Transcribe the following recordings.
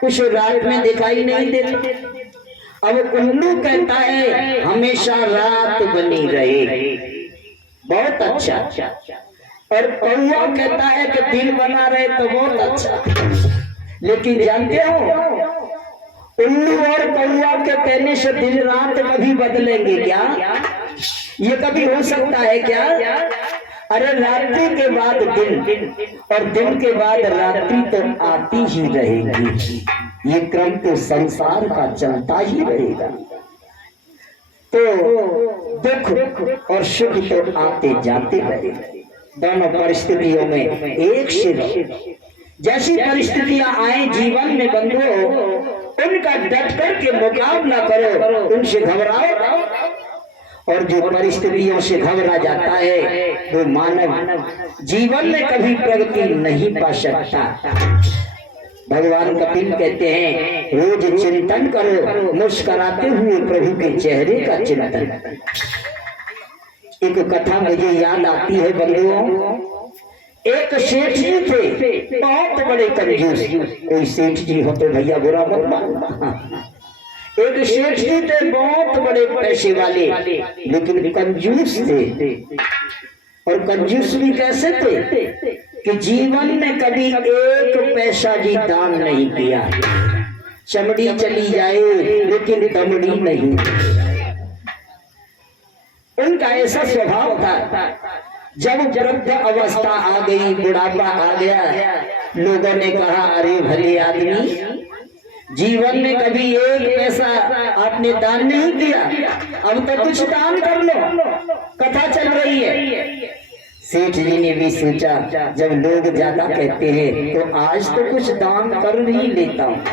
कुछ रात में दिखाई नहीं देते। अब उल्लू कहता है हमेशा रात बनी रहे, बहुत अच्छा। और कौवा कहता है कि दिन बना रहे तो बहुत अच्छा। लेकिन जानते हो उल्लू और कौवा के कहने से दिन रात कभी बदलेंगे क्या? ये कभी हो सकता है क्या? अरे रात्रि के बाद दिन और दिन के बाद रात्रि तो आती ही रहेगी। ये क्रम तो संसार का चलता ही रहेगा। तो दुख और सुख तो आते जाते रहेंगे। दोनों परिस्थितियों में एक से रहो। जैसी परिस्थितियां आए जीवन में बंधो, उनका डट कर के मुकाबला करो, उनसे घबराओ। और जो परिस्थितियों से घबरा जाता है वो मानव जीवन में कभी प्रगति नहीं पा सकता। भगवान कपिल कहते हैं रोज चिंतन करो, मुस्कुराते हुए प्रभु के चेहरे का चिंतन। एक कथा मुझे याद आती है बंधुओं। एक सेठ जी थे, बहुत बड़े कंजूस। कोई सेठ जी होते भैया बुरा मत मानना। एक सेठ जी थे बहुत बड़े पैसे वाले, लेकिन कंजूस थे। और कंजूस भी कैसे थे कि जीवन में कभी एक पैसा भी दान नहीं किया। चमड़ी चली जाए लेकिन दमड़ी नहीं। उनका ऐसा स्वभाव था, जब वृद्ध अवस्था आ गई, बुढ़ापा आ गया, लोगों ने कहा अरे भले आदमी जीवन में कभी एक पैसा आपने दान नहीं किया, अब तो कुछ दान कर लो, कथा चल रही है। सेठ जी ने भी सोचा जब लोग ज्यादा कहते हैं तो आज तो कुछ दान कर ही लेता हूँ।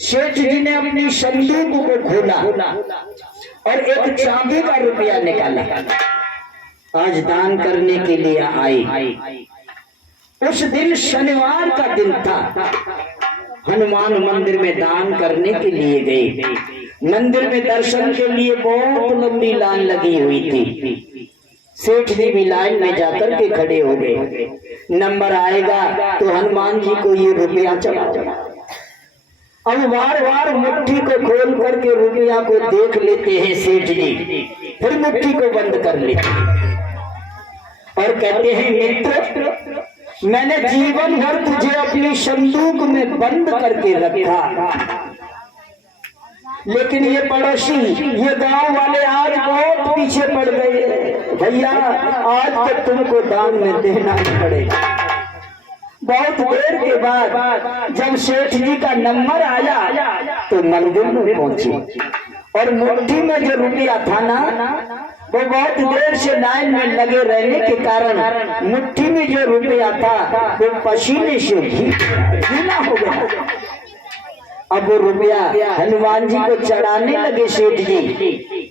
सेठ जी ने अपनी संदूक को खोला और एक चांदी का रुपया निकाला। आज दान करने के लिए आए। उस दिन शनिवार का दिन था। हनुमान मंदिर में दान करने के लिए गए। मंदिर में दर्शन के लिए बहुत लंबी लाइन लगी हुई थी। सेठ जी भी लाइन में जाकर के खड़े हो गए। नंबर आएगा तो हनुमान जी को ये रुपया चढ़ा। अब बार बार मुट्ठी को खोल करके रुपया को देख लेते हैं सेठ जी, फिर मुट्ठी को बंद कर लेते और कहते हैं मित्र, मैंने जीवन भर तुझे अपनी संदूक में बंद करके रखा, लेकिन ये पड़ोसी, ये गांव वाले आज बहुत पीछे पड़ गए। भैया आज तक तुमको दान में देना पड़ेगा। बहुत देर के बाद जब सेठ जी का नंबर आया तो मंदिर में पहुंचे और मुट्ठी में जो रुपया था ना, वो बहुत देर से लाइन में लगे रहने के कारण मुट्ठी में जो रुपया था वो पसीने से गीला हो गया। अब वो रुपया हनुमान जी को चढ़ाने लगे सेठ जी।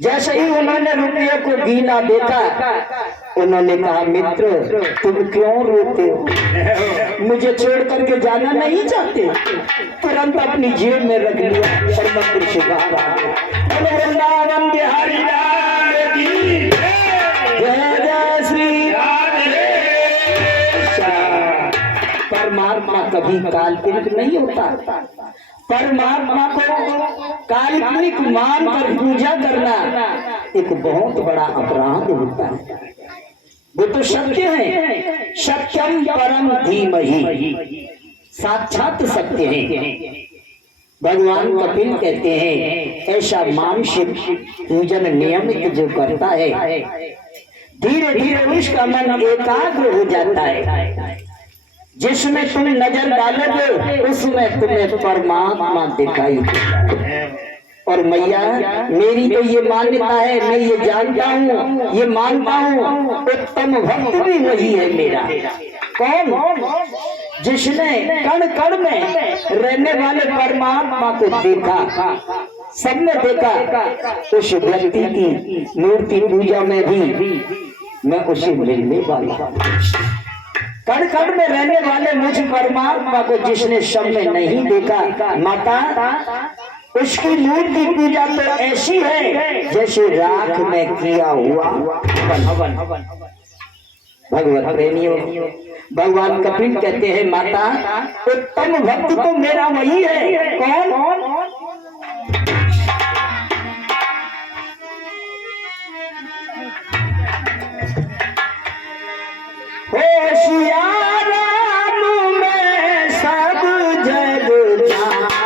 जैसे ही उन्होंने रुपये को गीला देखा, उन्होंने कहा मित्र तुम क्यों रोते हो, मुझे छोड़ करके जाना नहीं चाहते? तुरंत अपनी जेब में रख लिया और मंदिर से बाहर आ गए। वृंदावन बिहारी लाल की जय जय श्री राधे। परमात्मा कभी काल्पनिक नहीं होता। परमात्मा को काल्पनिक मान कर पूजा करना एक बहुत बड़ा अपराध होता है। वो तो सत्य है, सत्यम परम धीमहि, साक्षात सत्य है। भगवान कपिल कहते हैं ऐसा मानसिक पूजन नियमित जो करता है, धीरे धीरे उसका मन एकाग्र हो जाता है। जिसमें तुम नजर डालोगे उसमें तुम्हें परमात्मा दिखाई देगा। और मैया मेरी तो ये मान्यता है, मैं ये जानता हूँ, ये मानता हूँ, उत्तम भक्त भी वही है मेरा। कौन? जिसने कण कण में रहने वाले परमात्मा को देखा, सबने देखा। उस व्यक्ति की मूर्ति पूजा में भी मैं उसे मिलने वाला। कण कण में रहने वाले मुझ परमात्मा को जिसने सब में नहीं देखा, माता उसकी मूर्ति पूजा तो ऐसी है जैसे राख में किया हुआ हवन। भगवत प्रेमियों, भगवान कपिल कहते हैं माता उत्तम भक्त तो मेरा वही है। कौन? होशियार में सब जग जानी,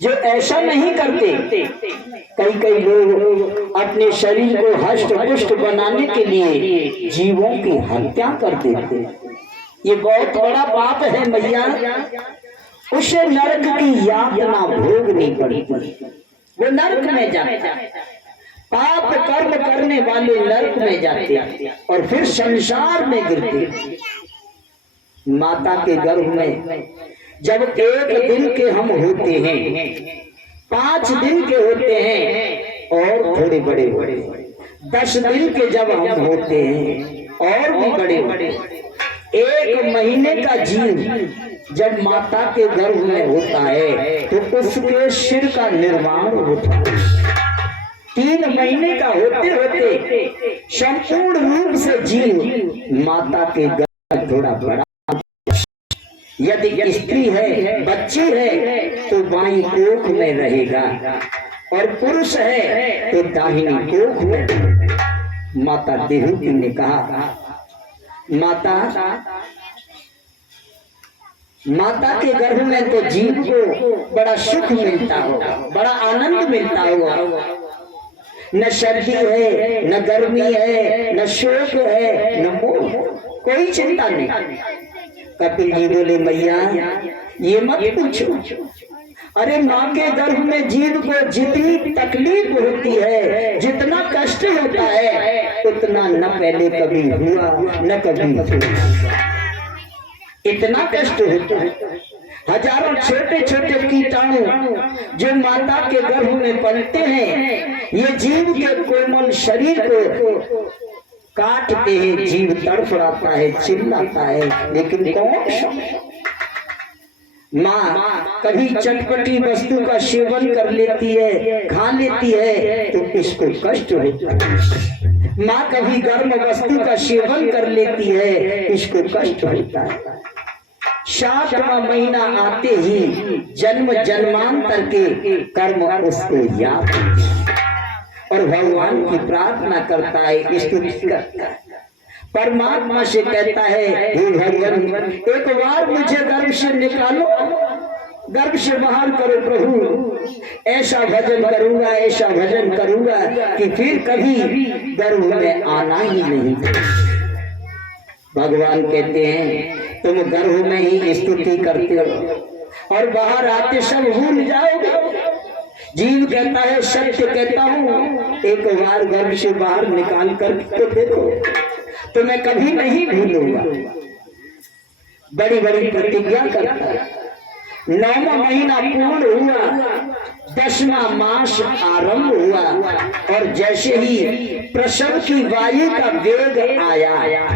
जो ऐसा नहीं करते। कई लोग अपने शरीर को हष्ट पुष्ट बनाने के लिए जीवों की हत्या कर देते। ये बहुत बड़ा पाप है मैया। उसे नरक की यातना भोगनी पड़ती, वो नरक में जाता। पाप कर्म करने वाले नरक में जाते और फिर संसार में गिरते। माता के गर्भ में जब 1 दिन के हम होते हैं, 5 दिन के होते हैं और थोड़े बड़े, 10 दिन के जब हम होते हैं और भी बड़े, 1 महीने का जीव जब माता के गर्भ में होता है तो उसके सिर का निर्माण होता है। 3 महीने का होते होते संपूर्ण रूप से जीव माता के गर्भ थोड़ा बड़ा। यदि स्त्री है, बच्ची है तो बाईं कोख में रहेगा और पुरुष है तो दाहिनी कोख में। माता देवहूति ने कहा माता के गर्भ में तो जीव को बड़ा सुख मिलता होगा, बड़ा आनंद मिलता होगा। न सर्दी है, न गर्मी है, न शोक है, न मोह, कोई चिंता नहीं। कपिल जी बोले मैया ये मत पूछो। अरे माँ के गर्भ में जीव को जितनी तकलीफ होती है, जितना कष्ट होता है, उतना न पहले कभी हुआ न कभी हुआ। इतना कष्ट होता है। हजारों छोटे छोटे कीटाणु जो माता के गर्भ में पलते हैं, ये जीव के कोमल शरीर को काटते हैं। जीव तड़फड़ाता है, चिल्लाता है, लेकिन कौन? माँ कभी चटपटी वस्तु का सेवन कर लेती है, खा लेती है तो इसको कष्ट होता है। माँ कभी गर्म वस्तु का सेवन कर लेती है, इसको कष्ट होता है। 7वां महीना आते ही जन्म जन्मांतर के कर्म उसको याद और भगवान की प्रार्थना करता है, स्तुति करता है, परमात्मा से कहता है हे भगवान एक बार मुझे गर्भ से निकालो, गर्भ से बाहर करो प्रभु। ऐसा भजन करूंगा, ऐसा भजन करूंगा कि फिर कभी गर्भ में आना ही नहीं। भगवान कहते हैं तुम गर्भ में ही स्तुति करते हो और बाहर आते सब भूल जाओगे। जीव कहता है सत्य कहता हूँ, एक बार गर्भ से बाहर निकाल कर तो देखो, तो मैं कभी नहीं भूलूंगा। बड़ी बड़ी प्रतिज्ञा करता है। 9वां महीना पूर्ण हुआ, 10वां मास आरंभ हुआ और जैसे ही प्रसव की वायु का वेग आया,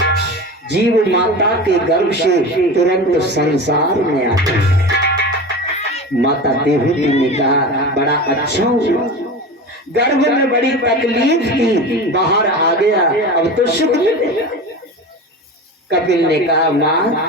जीव माता के गर्भ से तुरंत संसार में आया। माता देवहूति ने कहा बड़ा अच्छा हुआ, गर्भ में बड़ी तकलीफ थी, बाहर आ गया, अब तो सुख मिले। कपिल ने कहा माँ